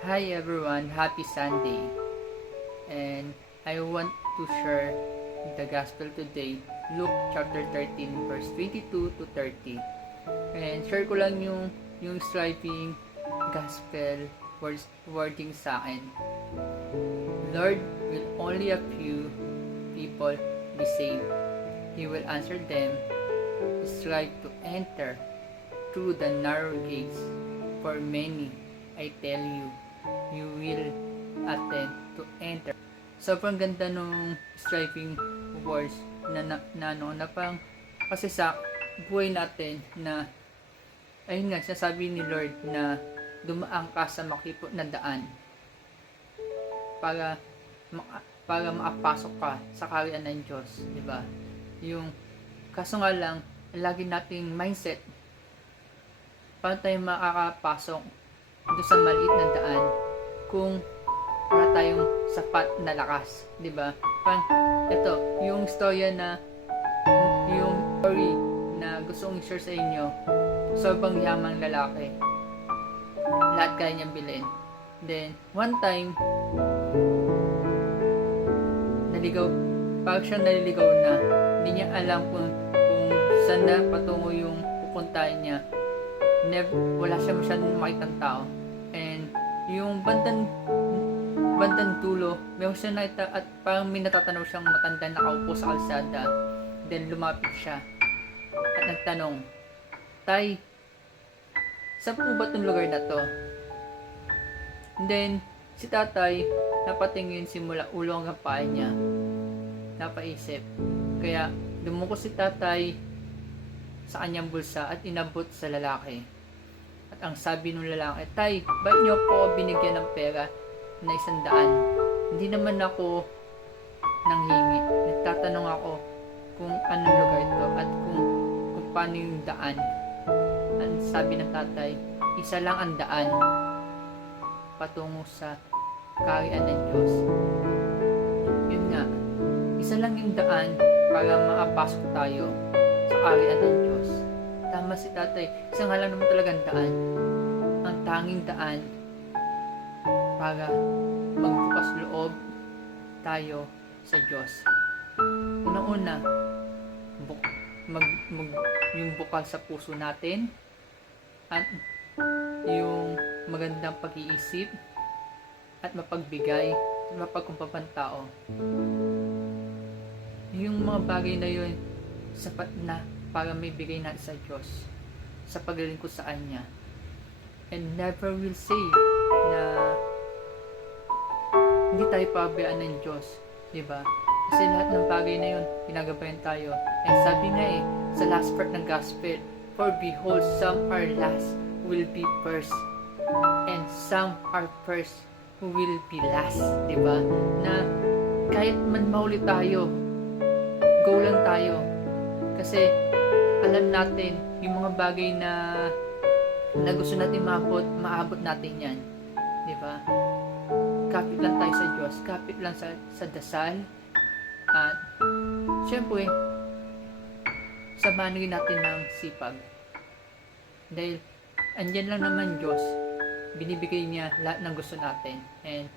Hi everyone, happy Sunday. And I want to share the gospel today, Luke chapter 13 verse 22 to 30. And share ko lang yung striving gospel wording sa akin. Lord, will only a few people be saved? He will answer them, strive to enter through the narrow gates, for many, I tell you, you will attempt to enter. Sobrang ganda nung striving words na pang kasi sa buhay natin na ayun nga sinasabi ni Lord na dumaan ka sa makipot na daan para makapasok ka sa kaharian ng Diyos, di ba? Yung kaso nga lang lagi nating mindset paano tayo makakapasok doon sa maliit na daan kung wala tayong sapat na lakas, di ba? Ito, yung story na gusto kong share sa inyo, sobrang yamang lalaki. Lahat kaya niyang bilhin. Then, one time, parang siyang naliligaw na. Hindi niya alam kung saan na patungo yung pupuntahan niya. Wala siya masyadong makitang tao. And yung bandang dulo, meron siya nakita at parang may natatanaw siyang matanda nakaupo sa kalsada. Then lumapit siya at nagtanong, "Tay, saan po ba itong lugar na to?" And then si tatay napatingin simula ulo hanggang paa niya. Napaisip. Kaya dumuko si tatay sa kanyang bulsa at inabot sa lalaki. At ang sabi ng lalaki, "Tay, ba't niyo po binigyan ng pera na 100? Hindi naman ako nanghingi. Nagtatanong ako kung anong lugar ito at kung paano yung daan." At sabi ng tatay, "Isa lang ang daan patungo sa kaharian ng Diyos." Yun nga, isa lang yung daan para makapasok tayo sa kaharian ng Diyos. Tama si tatay, isa nga lang naman talagang daan. Ang tanging daan para magbukas loob tayo sa Diyos. Una-una, yung bukal sa puso natin at yung magandang pag-iisip at mapagbigay at mapagkumpabang tao. Yung mga bagay na yun sapat na para may bigay natin sa Diyos sa paglilingkod sa Kanya. And never will say na hindi tayo pabayaan ng Diyos, di ba? Kasi lahat ng bagay na yun ginagabayan tayo. And sabi nga sa last part ng gospel, "For behold, some are last will be first, and some are first who will be last." Di ba? Na kahit man mahuli tayo, go lang tayo. Kasi alam natin yung mga bagay na gusto natin maabot natin yan. Di ba? Kapit lang tayo sa Diyos, kapit lang sa dasal, at syempre samahan natin ng sipag. Dahil andyan lang naman Diyos, binibigay niya lahat ng gusto natin. And